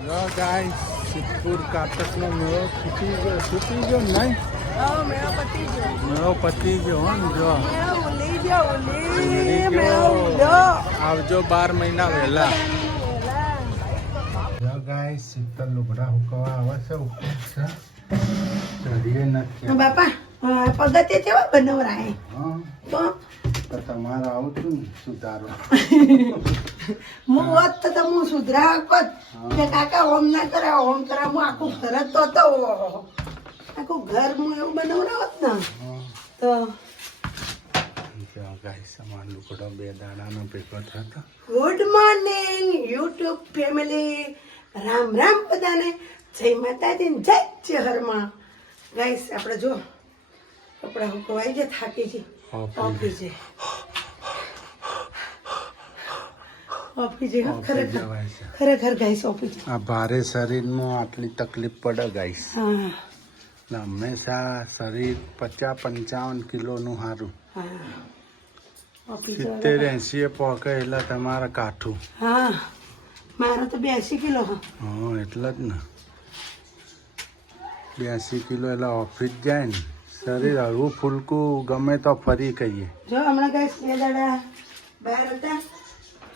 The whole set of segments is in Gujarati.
જો ગાય સિદ્ધપુર કાતકનો મેળો છૂટી ગયો છૂટી ગયો નહીં? મેળો પતી ગયો. હો ને જો. આવજો બાર મહિના વહેલા. ગાય શીતલ લુગડા હુકવા આવે છે ઉપર છે. ચડીએ નથી બાપા પગથિયે કેવા બનાવરાય તો તો તમારે આવું છું ને સુધારો. હું હોત તો હું સુધરા કોત કે કાકા ઓમ ના કરે ઓમ કરે હું આખું ઘર જ તો તો આખું ઘર હું એવું બનાવરાવત ને. તો ગાય બે દાડાનો ભેગો થતો. Good morning YouTube family Ram Ram બધાને. જય માતાજી ને જય ચહેરમાં ગાઈસ આપણે જો કપડા હુકવાઈ જાય થાકી છે ઓફી છે. ખરેખર ગાઈસ ઓફી આ ભારે શરીરમાં આટલી તકલીફ પડે ગાઈસ હા. હંમેશા શરીર પચાસ પંચાવન કિલોનું સારું. સિત્તેર એસી પહોંચે એટલે તમારે કાઠું. હા. મારો તો બ્યાસી કિલો હા. હા એટલે જ ને. બ્યાસી કિલો એટલે ઓફિસ જાય ને. શરીર હળવું ફૂલકું ગમે તો ફરી કહીએ. જો હમણાં ગાઈસ બે દાડા બહાર હતા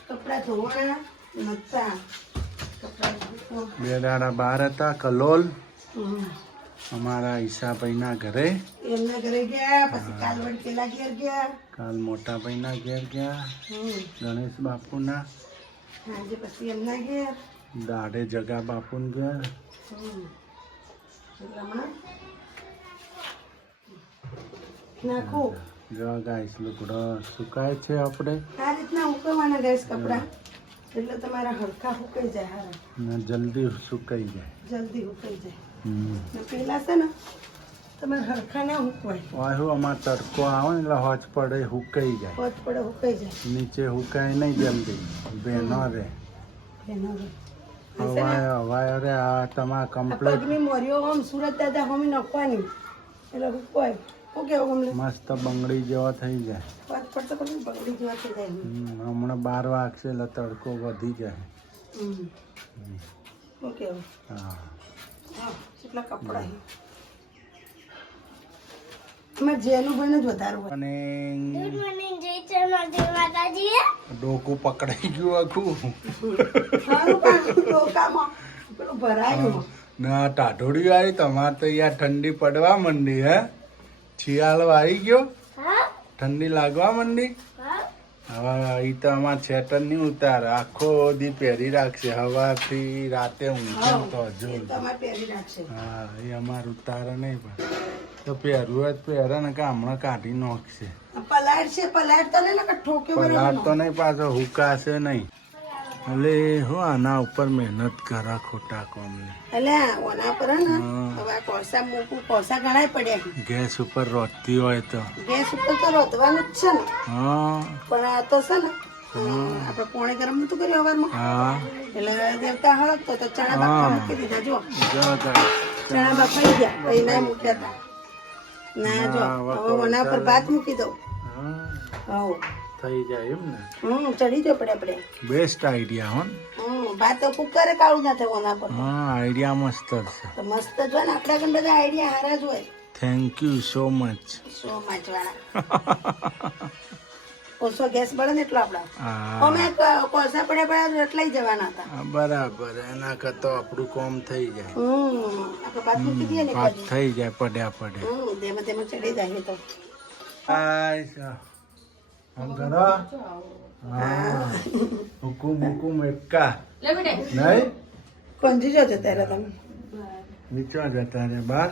કપડા ધોવાના નતા. બે દાડા બહાર હતા કલોલ. અમારા ઈશાભાઈના ઘરે. એમના ઘરે ગયા પછી કાલવડ પેલા ઘેર ગયા. કાલ મોટા ભાઈના ઘેર ગયા. ગણેશ બાપુના. આજે પછી એમના ઘેર. દાઢે જગા બાપુન ઘેર. હમ. નાખું. જો ગાઈસ લુગડો સુકાય છે આપણે. આ રીતના ઉકળવાના ગાઈસ કપડા. એટલે તમારા હલકા સુકાઈ જાય હારા ને જલ્દી સુકાઈ જાય. જલ્દી સુકાઈ જાય. પેલા છે ને તમારે હરખા ના હુકવાય વાયુ અમાર તડકો આવે એટલે હોજ પડે હુકાઈ જાય. પોત પડે હુકાઈ જાય. નીચે હુકાય નહીં જલ્દી બેનો રે. બેનો રે. હવાય હવાય અરે આ તમારા કમ્પ્લેટ પગની મોરીઓ આમ સુરત દાદા હોમી નખવાની. એટલે હુકવાય શું કેવું ગમલે મસ્ત બંગડી જેવો થઈ જાય. વાત પડતો કદી બગડી જેવા થઈ જાય હમણાં બાર વાગશે એટલે તડકો વધી જાય. હમ. કેવું? હા. હા કેટલા કપડા છે? એમાં જેનું ભાઈને જ વધારે હોય. અને મને જય ચરમાદેવ માતાજી ડોકું પકડાઈ ગયું આખું. સારું પાછું ડોકામાં પેલું ભરાયું. ના ટાઢોડી આવી તમારે તો યાર ઠંડી પડવા માંડી હે? શિયાળો આવી ગયો. ઠંડી લાગવા માંડી. હવે અહીં તો અમાર છેટર નહીં ઉતાર. આખો દી પહેરી રાખશે. હવાથી રાતે ઊંઘું તો રાખશે. હા એ અમાર ઉતારે નહીં પણ. તો પહેરવું હોય તો પહેરે ને કે હમણાં કાઢી નાખશે. પલાડ તો નહીં ને ઠોક્યો પલાટ બરાબર તો નહીં પાછો હુકાશે નહીં. એટલે હો આના ઉપર મહેનત કરા ખોટા કોમની. એટલે ઓના પર ને હવે કોસા મૂકું ગણાય ઘણાય પડ્યા. ગેસ ઉપર રોટતી હોય તો. ગેસ ઉપર તો રોધવાનું જ છે ને. હા. પણ આ તો છે ને આપણે પોણે ગરમ નતું કર્યું હવારમાં. હા. એટલે દેવતા હળગતો તો ચણા બાફા મૂકી દીધા જો ચણા બાફા ગયા પછી ના મૂક્યા હતા. ના જો હવે ઓના પર ભાત મૂકી દઉં. હા, થઈ જાય એમ ને? હમ ચડી જાય પડે પડે બેસ્ટ આઈડિયા હો? હમ ભાત કુકરે કાળું ના થાય ઓના પર. હા આઈડિયા મસ્ત છે. તો મસ્ત જો ને આપણા કન બધા આઈડિયા હારા જ હોય. Thank you so much so much વાળા. ઓછો ગેસ બળે ને એટલો આપડા હા. અમે કોસા પડે પડ્યા રટલાઈ જવાના હતા. બરાબર. એના કરતા આપણું કોમ થઈ જાય. હમ આપણે ભાત મૂકી દઈએ ને થઈ જાય પડ્યા પડ્યા. હમ ધીમે ધીમે ચડી જાય તો. સા. આમ કરો હા હુકુમ હુકુમ એકા નહીં પંજી જજો ત્યારે તમે નીચવા જતા રે બાર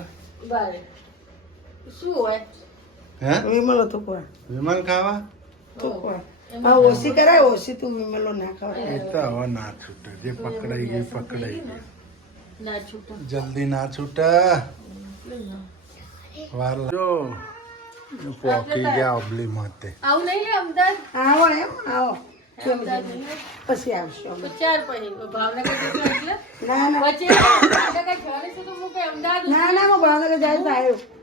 શું હોય હે વિમલો તો કોઈ વિમલ ખાવા તો કોઈ હા ઓછી કરાય ઓછી તું વિમલો ના ખવાય એ તો હવે ના છૂટે જે પકડાઈ ગઈ પકડાઈ ગઈ જલ્દી ના છૂટે વાર લા- જો પોકી ગયા ઓબલી માતે આવો એમ આવો. પછી આવશો અમે. ના ના. ના ના હું ભાવનગર જાય તો આવ્યું. નહીં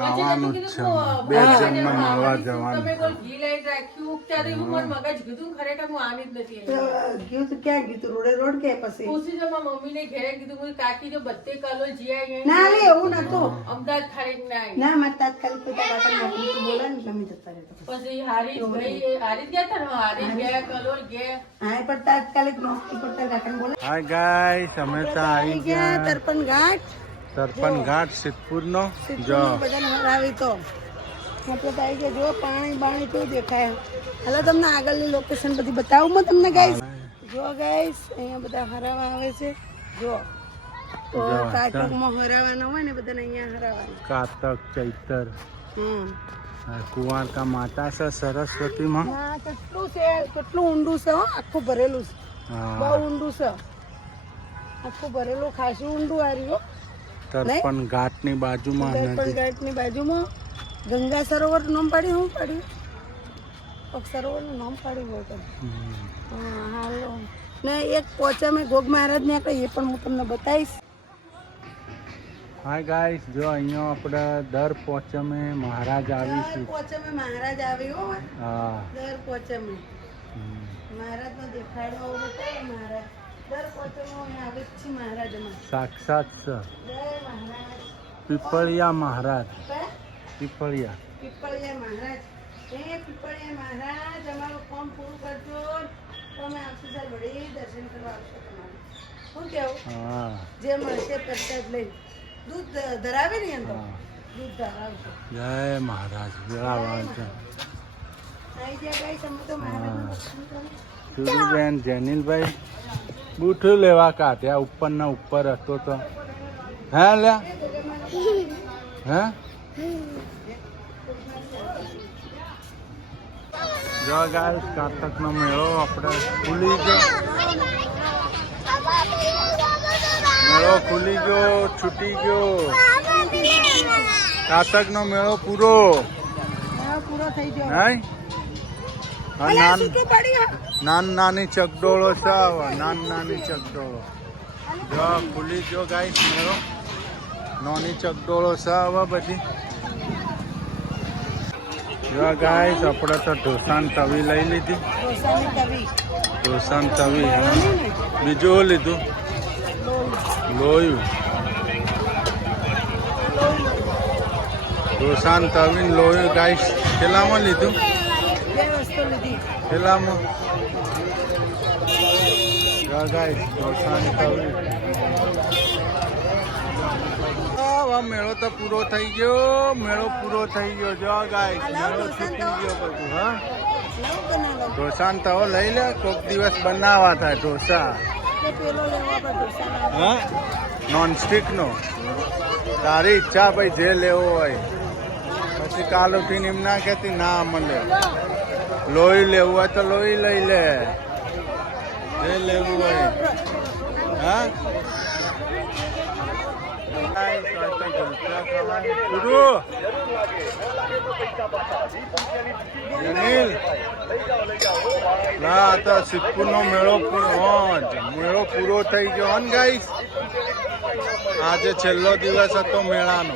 આવવાનું જ છે બે જન્મ મળવા જવાનું તમે કોઈ ઘી લઈને રાખ્યું ત્યારે એવું મને મગજ કીધું ખરેખર હું આવી જ નથી ગયું તો ક્યાં? ગયું રોડે? રોડ કે પછી? પૂછી તો મમ્મીને ઘેરે કીધું હું કાકી જો બધે કલો જીયા ના લે એવું નતું અમદાવાદ ખારેક ના ના મારે તાત્કાલિક કોઈ કાકા નોકરી તો બોલાય ને એટલે જતા રહેતા પછી. હારી ગઈ હારી ગયા હતા હારી ગયા કલોલ ગયા. હા પણ તાત્કાલિક નોકરી કરતા કાકાને બોલાય. હાય ગાઈસ અમે તો આવી ગયા ઘાટ સરપંચ ઘાટ સિદ્ધપુર નો જો બધાને હરાવી તો. આપણે આવી ગયા જો પાણી બાણી કેવું દેખાય? હાલો તમને આગળની લોકેશન બધી બતાવું. હું તમને ગાઈસ જો ગાઈસ અહીંયા બધા હરાવા આવે છે. જો. તો જો, હરાવાના હોય ને બધાને અહીંયા હરાવાના. કાતક ચૈતર. હમ. કુંવારકા માતા છે સરસ્વતીમાં. હા કેટલું છે કેટલું ઊંડું છે હો. આખું ભરેલું છે. બહુ ઊંડું છે. આખું ભરેલું ખાસું ઊંડું આ રહ્યું. તર્પણ ઘાટની બાજુમાં તર્પણ ઘાટની બાજુમાં ગંગા સરોવર નામ પાડ્યું શું પાડ્યું? કોક સરોવરનું નામ પાડ્યું હોય તો. હાલો. ને એક પોચા મેં ગોગ મહારાજ ને એ પણ હું તમને બતાવીશ. હાય ગાઈસ જો અહીંયા આપણે દર પોચમે મહારાજ આવીશું પોચમે મહારાજ આવ્યો હા. દર પોચમે. મેં મહારાજ નો દેખાડો મહારાજ. મહારાજ સાક્ષાત છે પીપળિયા મહારાજ. પીપળિયા. પીપળિયા મહારાજ. એ પીપળિયા મહારાજ અમારું કામ પૂરું કરજો. તો અમે આવતી વળી દર્શન કરવા આવશો તમારે. શું કેવું? હા. જે મળશે પ્રસાદ લઈ દૂધ ધરાવે ને અંદર દૂધ જય મહારાજ. દર્શન કરો. સુરીબેન જેનિલભાઈ. બૂઠું લેવા કાઢ્યા ઉપર ના ઉપર હતો તો. હે લ્યા? હે? જો ગાય કાતક નો મેળો આપણે ખુલી ગયો. મેળો ખુલી ગયો છૂટી ગયો. કાતક નો મેળો પૂરો. હા પૂરો થઈ ગયો. નાન નાન ચકડોળો છે નાન નાની ચકડોળો. જો ખુલી જો ગાય મેળો. નાની ચકડોળો છે આવા બધી. જો ગાય આપણે તો ઢોસાન તવી લઈ લીધી. ઢોસાની તવી. તવી બીજું લીધું? લોયું. ઢોસાન તવી લોયું ગાય કેટલામાં લીધું? તવી મેળો તો પૂરો થઈ ગયો. મેળો પૂરો થઈ ગયો. જો ગાય મેળો છૂટી ગયો બધું હા? ઢોસા ને તવો લઈ લે કોક દિવસ બનાવવા થાય ઢોસા. હા? નોનસ્ટિક નો. તારી ઈચ્છા ભાઈ જે લેવો હોય. પછી કાલ ઉઠીને એમ ના કહેતી ના મળે લોહી લેવું હોય તો લોહી લઈ લે. જે લેવું હોય. હા? ના તો સિદ્ધપુર નો મેળો પૂરો મેળો પૂરો થઈ ગયો. હન ગાઈસ આજે છેલ્લો દિવસ હતો મેળાનો.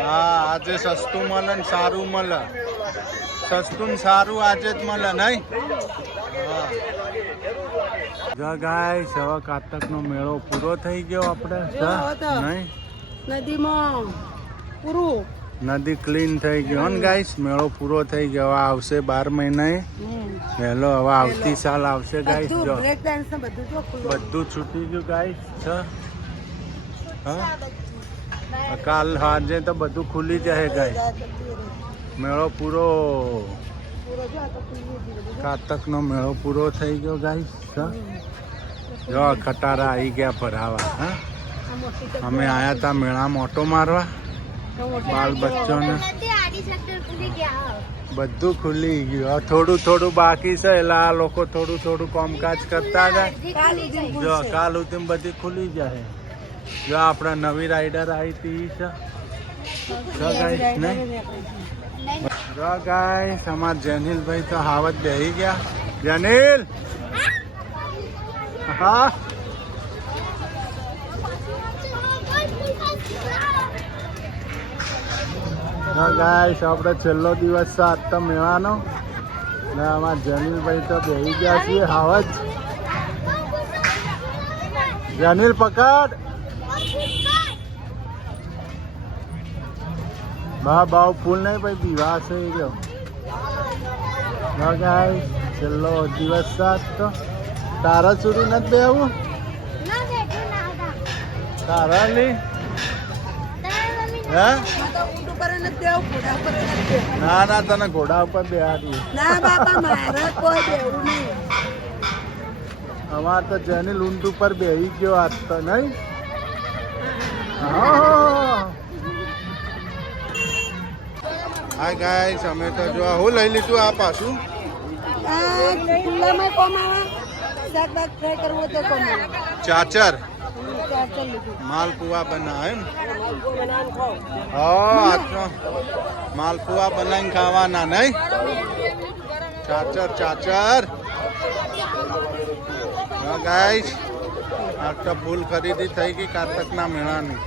હા આજે સસ્તું મળે ને સારું મળે. સસ્તું સારું આજે જ મળે નહીં? ગાય સવા કાતક નો મેળો પૂરો થઈ ગયો આપણે. નદીમાં પૂરું. નદી ક્લીન થઈ ગયો ને ગાઈસ મેળો પૂરો થઈ ગયો. હવે આવશે બાર મહિનાએ. વહેલો હવે આવતી સાલ આવશે ગાઈસ જો. બધું છૂટી ગયું ગાઈસ છ. હા? કાલ સાંજે તો બધું ખુલી જશે ગાય મેળો પૂરો. પૂરો જો આ તો ખુલ્લું છે બધું જો. કાતક નો મેળો પૂરો થઈ ગયો ગાઈસ છે જો ખટારા આવી ગયા ભરાવા, હા? અમે આયા તા મેળા મોટો મારવા. બાલ બચ્ચોને. બધું ખુલી ગયું. થોડું થોડું બાકી છે, એટલે આ લોકો થોડું થોડું કામકાજ કરતા જાય. જો. કાલ ઉધીમ બધી ખુલી જાય. જો, આપણા નવી રાઈડર આવી તી છે. જો ગાઈસ, અમાર જેનિલભાઈ તો હાવત બેહી ગયા. જેનિલ! હા? ગાઈસ, આપણે છેલ્લો દિવસ છે, આજ તો મેળાનો ને અમાર જનીલભાઈ તો બેહી ગયા છીએ હાવજ જનીલ, પકડ! બા બાવ ફૂલ નહીં ભાઈ પીવા છે એ રહ્યો હા છેલ્લો દિવસ સાત તો. તારા સુધી નથી બેવું ના ના તારા હે? દેવું ના ના તને ઘોડા ઉપર બેહાડી. ના બાપા મારે કોઈ દેવું નહીં. અમાર તો જેની લૂંટ ઉપર બેહી ગયો આજ તો નહીં? હાય ગાઈસ અમે તો જો હું લઈ લીધું આ પાછું. આ ખુલ્લામાં કોમ આવે? ફ્રાય કરવું તો કોમ ચાચર. માલપુઆ બનાવે એમ. હા આજ તો માલપુઆ બનાવીને ખાવાના નહીં? ચાચર ચાચર. હા ગાઈસ આજ તો ફૂલ ખરીદી થઈ ગઈ કારતકના મેળાની.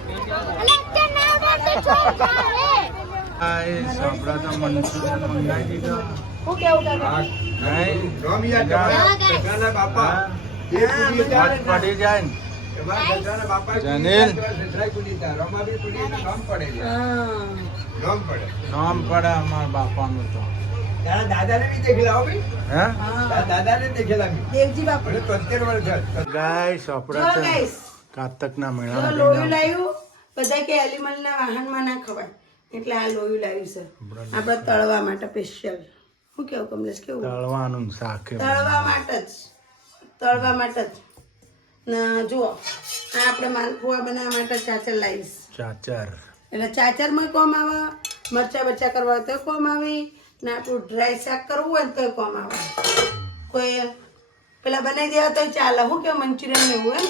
લેક્ચર ના આવડે તો ચોઈ જાવે ગાઈસ આપણે તો મંચુરિયન મંગાવી દીધો બાપા પડી જાય ને. નામ પડે અમારા બાપાનું તો. દાદાને બી દેખેલા હો ભાઈ? હે? હા દાદાને દેખેલા બી. દેવજી બાપુ. આપણે તો ગાઈસ કારતકના મેળા બધા કે એલિમલ ના વાહનમાં ના ખવાય. એટલે આ લોયું લાવ્યું છે. આપણે તળવા માટે સ્પેશિયલ શું કેવું કમલેશ કેવું? તળવાનું શાક તળવા માટે જ. તળવા માટે જ. ને જુઓ આ આપણે માલપુઆ બનાવવા માટે ચાચર લાવીશ. ચાચર. એટલે ચાચરમાં કોમ આવે મરચા બચ્ચા કરવા તો કોમ આવે ને આપણું ડ્રાય શાક કરવું હોય ને તો કોમ આવે. કોઈ પેલા બનાવી દેવા તો ચાલે. હું કે મંચુરિયન એવું એમ?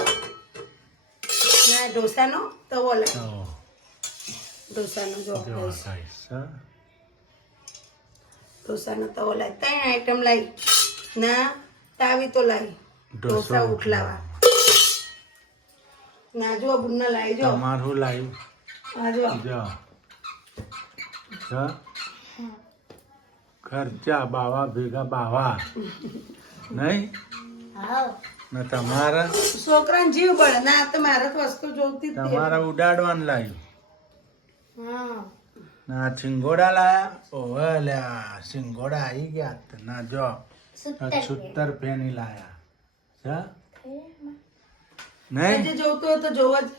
ના ઢોસાનો તવો તો ઢોસાનો જો. ઢોસાનો તવો લાવી ત્રણ આઈટમ લાવી ના તાવી તો લાવી ઢોસા ઉઠલાવા ના જો બુન્ના લાવી જો તમારું લાવ્યું હા જો. જો. ખર્ચા બાવા ભેગા બાવા. નહીં? ને તમારા? છોકરાને જીવ પડે ના તો મારે તો વસ્તુ જોતી તમારા ઉડાડવાનું લાવ્યું ના સિંગોડા લાયા. ઓહે લ્યા સિંગોડા આવી ગયા ના જો. છુત્તર પેની લાયા. છે નહીં? જે જોતું હોય તો જોવા જ.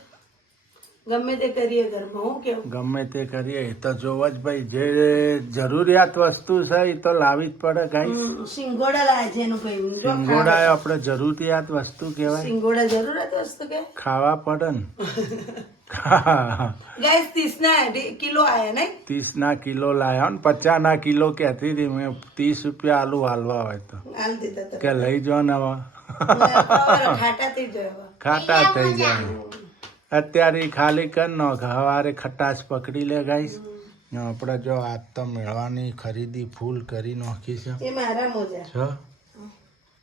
ગમે તે કરીએ ઘરમાં હું કેવું? ગમે તે કરીએ એ તો જોવા જ ભાઈ. જે જરૂરિયાત વસ્તુ છે એ તો લાવી જ પડે કઈ. સિંગોડા લાયા છે એનું કહ્યું સિંગોડા આપણે જરૂરિયાત વસ્તુ કહેવાય. સિંગોડા જરૂરિયાત વસ્તુ કે ખાવા પડે ને. અઢી કિલો આયા નહીં ત્રીસ ના કિલો લાયા ને પચાસ ના કિલો કહેતી હતી મેં ત્રીસ રૂપિયા આલુ હાલવા હોય તો હાલ દીધા તો કે લઈ જો ને હવે ખાટા થઈ ગયો ખાટા થઈ જાય અત્યારે ખાલી કર નો હવારે ખટાશ પકડી લે ગાઈસ. આપણે જો આ તો મેળવાની ખરીદી ફૂલ કરી નાખી છે. એ મારા મોજા. છ.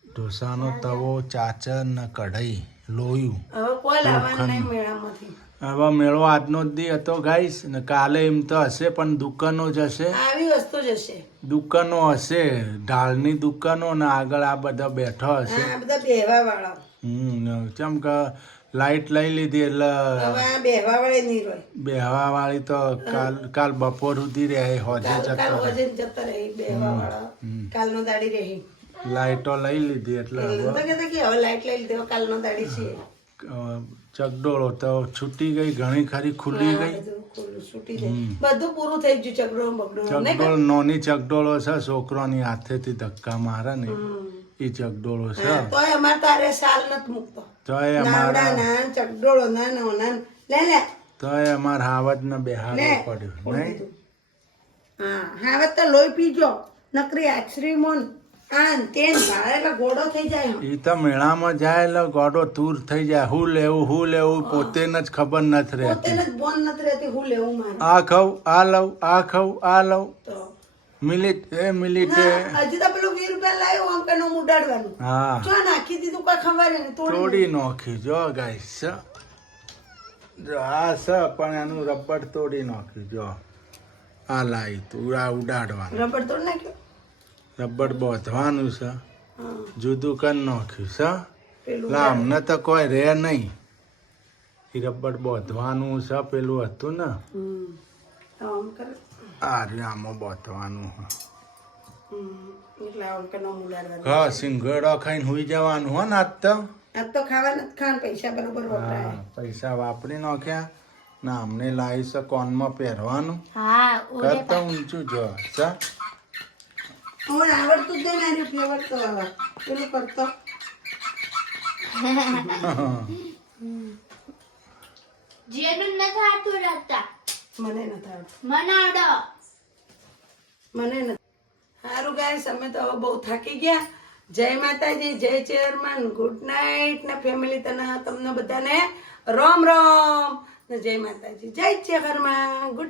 ઢોસાનો તવો ચાચર ને કઢાઈ લોયું. હવે કોઈ લાવવાનું નહીં મેળામાંથી. હવે મેળો આજનો જ દી હતો ગાઈસ ને કાલે એમ તો હશે પણ દુકાનો જ હશે. આવી વસ્તુ જ હશે. દુકાનો હશે ઢાળની દુકાનો ને આગળ આ બધા બેઠો હશે. આ બધા બેહવા વાળા હમ ને ચમ કે લાઈટ લઈ લીધી એટલે બેહવા વાળી નહીં રહે. બેહવા વાળી તો કાલ કાલ બપોર સુધી રહે હોજે કાલ જતો. વજન જતા રહી બેહવા વાળા હમ. કાલનો દાડી રહે. લાઈટો લઈ લીધી એટલે તો હવે કે હવે લાઈટ લઈ લીધી કાલ નો દાડી છે. અ, ચકડોળો તો છૂટી ગઈ ઘણી ખરી ખુલી ગઈ. બધું ખુલ્લું છૂટી પૂરું થઈ ગયું ચકડો બગડો નહીં ચકડોળ છે છોકરાની હાથેથી ધક્કા મારે ને એ ચગડોળો છે. તોય અમાર તારે સાલ નથી મૂકતો. તો એ અમારા નાન ના નો લે લે. તો એ અમારા હાવજ ને લે પડ્યું નહીં? હા હાવત તો લોહી પીજો. નકરી આછરી એ તો મેળામાં જાય એટલે ગોડો તૂર થઈ જાય. હું લેવું હું લેવું પોતે જ ખબર નથી રહેતી. લેવું આ ખવ આ લઉં આ ખવ આ લઉં. મિલિટ એ મિલિટે હજી તો પેલું વીસ રૂપિયા લાવ્યો આમ કને ઉડાડવાનું. હા. જો નાખી દીધું કોઈ ખબર નહીં તોડી નોખી. નાખી જો ગાઈસ જો આ છે પણ એનું રબર તોડી નાખ્યું જો. આ લાઈ તું આ ઉડાડવાનું. રબર તોડી નાખ્યો? રબર બોધવાનું છે. જુદું કરી નાખ્યું છે. લામ એટલે અમને તો કોઈ રે નહીં. એ રબર બોધવાનું છે પેલું હતું ને. આરે આ આમાં બાંધવાનું ન હા સિંગડો ખાઈને હુઈ જવાનું હો ને આજ તો. આ તો પૈસા બરોબર વપરાય. હા પૈસા વાપરી નાખ્યા. ના અમને લાવી છે કોનમાં પહેરવાનું? હા કરતા ઊંચું જો છે હું આવડતું જ નહીં ને ફ્લેવર તો પેલું કરતો જેનું નથી આવતું રાખતા. મને નથી આવડતું મને આવડો મને નથી સારું ગાઈસ અમે તો હવે બહુ થાકી ગયા. જય માતાજી જય ચેરમેન. ગુડ નાઇટ ને ફેમિલી તને તમને બધાને. રોમ રોમ. ને જય માતાજી. જય ચેરમેન. ગુડ